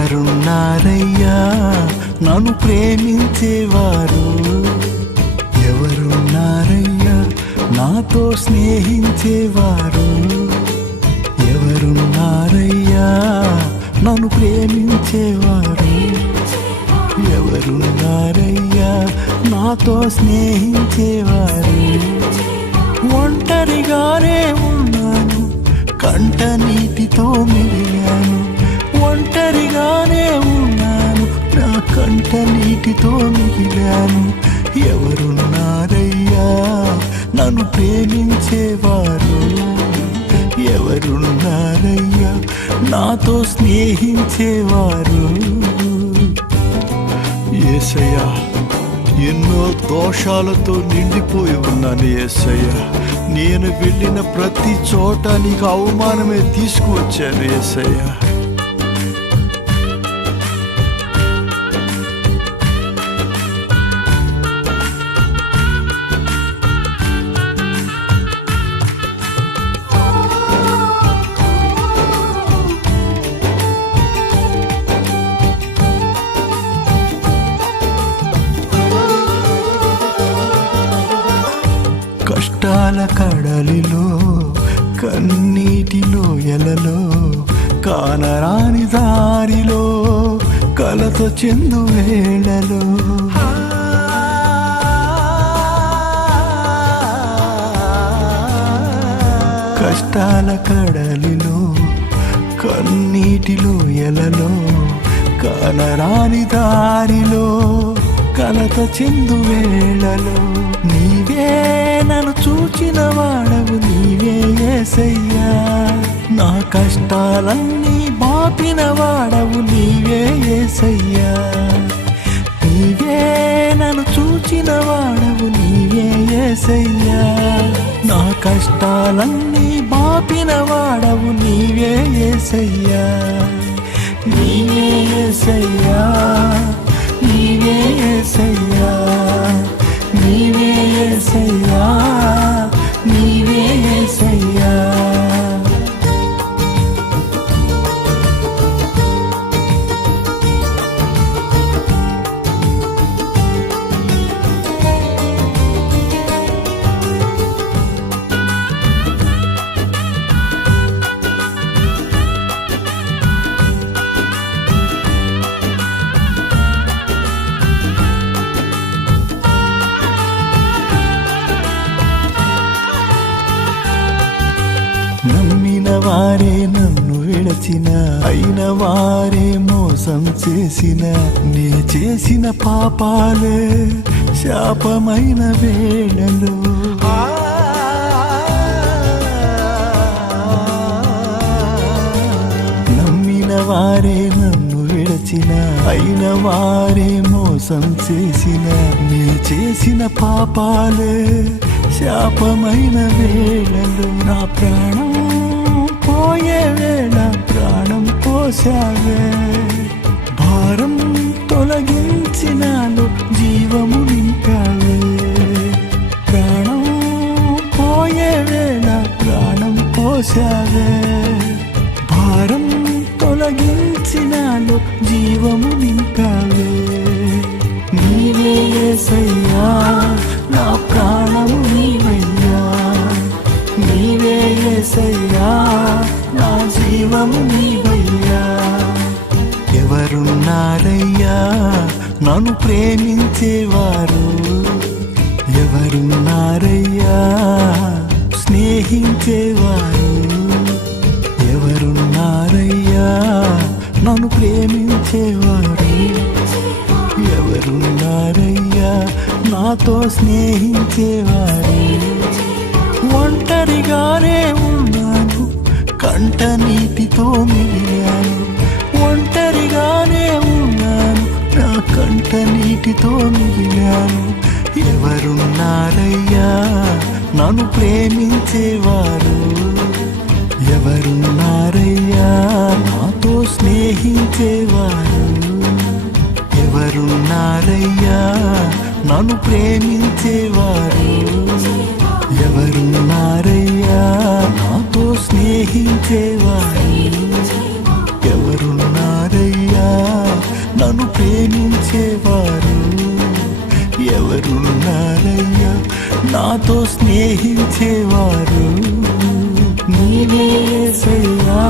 ఎవరున్నారయ్యా నన్ను ప్రేమించేవారు? ఎవరున్నారయ్యా నాతో స్నేహించేవారు? ఎవరున్నారయ్యా నన్ను ప్రేమించేవారు? ఎవరున్నారయ్యా నాతో స్నేహించేవారు? ఒంటరిగానే ఉన్నాను, కంట నీటితో మిగిలాను. ఒంటరిగానే ఉన్నాను, నా కంట నీటితో మిగిలాను. ఎవరున్నారయ్యా నన్ను ప్రేమించేవారు? ఎవరున్నారయ్యా నాతో స్నేహించేవారు? యేసయ్యా, ఎన్నో దోషాలతో నిండిపోయి ఉన్నాను యేసయ్యా. నేను వెళ్ళిన ప్రతి చోట నీకు అవమానమే తీసుకువచ్చాను యేసయ్యా. కష్టాల కడలిలో, కన్నీటిలో ఎలలో, కానరాని దారిలో, కలత చెందు వేళలో, కష్టాల కడలిలో, కన్నీటిలో ఎలలో, కానరాని దారిలో, కలత చెందు వేళలో, నీవే నన్ను చూచిన వాడవు, నీవే యేసయ్యా. నా కష్టాలన్నీ బాపిన వాడవు, నీవే యేసయ్యా. నీవే నన్ను చూచిన వాడవు, నీవే యేసయ్యా. నా కష్టాలన్నీ బాపిన వాడవు, నీవే యేసయ్యా. నీవే యేసయ్యా, నీవే యేసయ్యా, నీవే యేసయ్యా, నీవే యేసయ్యా. నమ్మిన వారే నన్ను విడచిన, అయిన వారే మోసం చేసిన, నే చేసిన పాపాలే శాపమైన వేళలో, నమ్మిన వారే నన్ను విడచిన, అయిన వారే మోసం చేసిన, నే చేసిన పాపాలే శాపమైన వేళలో, నా ప్రాణం పోయే వేళ ప్రాణం పోసావే. భారం తొలగించినాలో జీవము నింపావే. ప్రాణం పోయే వేళ ప్రాణం పోసావే. భారం తొలగించినాలో జీవము నింపావే. నీవే యేసయ్యా, నా ప్రాణము నీవయ్యా. దైవము నీవయ్యా. ఎవరున్నారయ్యా నన్ను ప్రేమించేవారు? ఎవరున్నారయ్యా స్నేహించేవారు? ఎవరున్నారయ్యా నన్ను ప్రేమించేవారు? ఎవరున్నారయ్యా నాతో స్నేహించేవారు? ఒంటరిగానే ఉన్నాను, కంట నీటితో మిగిలాను. ఒంటరిగానే ఉన్నాను, నా కంట నీటితో మిగిలాను. ఎవరున్నారయ్యా నన్ను ప్రేమించేవారు? ఎవరున్నారయ్యా నాతో స్నేహించేవారు? ఎవరున్నారయ్యా నన్ను ప్రేమించేవారు? ఎవరున్నారయ్యా నాతో స్నేహించేవారు? ఎవరున్నారయ్యా నన్ను ప్రేమించేవారు? ఎవరున్నారయ్యా నాతో స్నేహించేవారు? నీవే యేసయ్యా.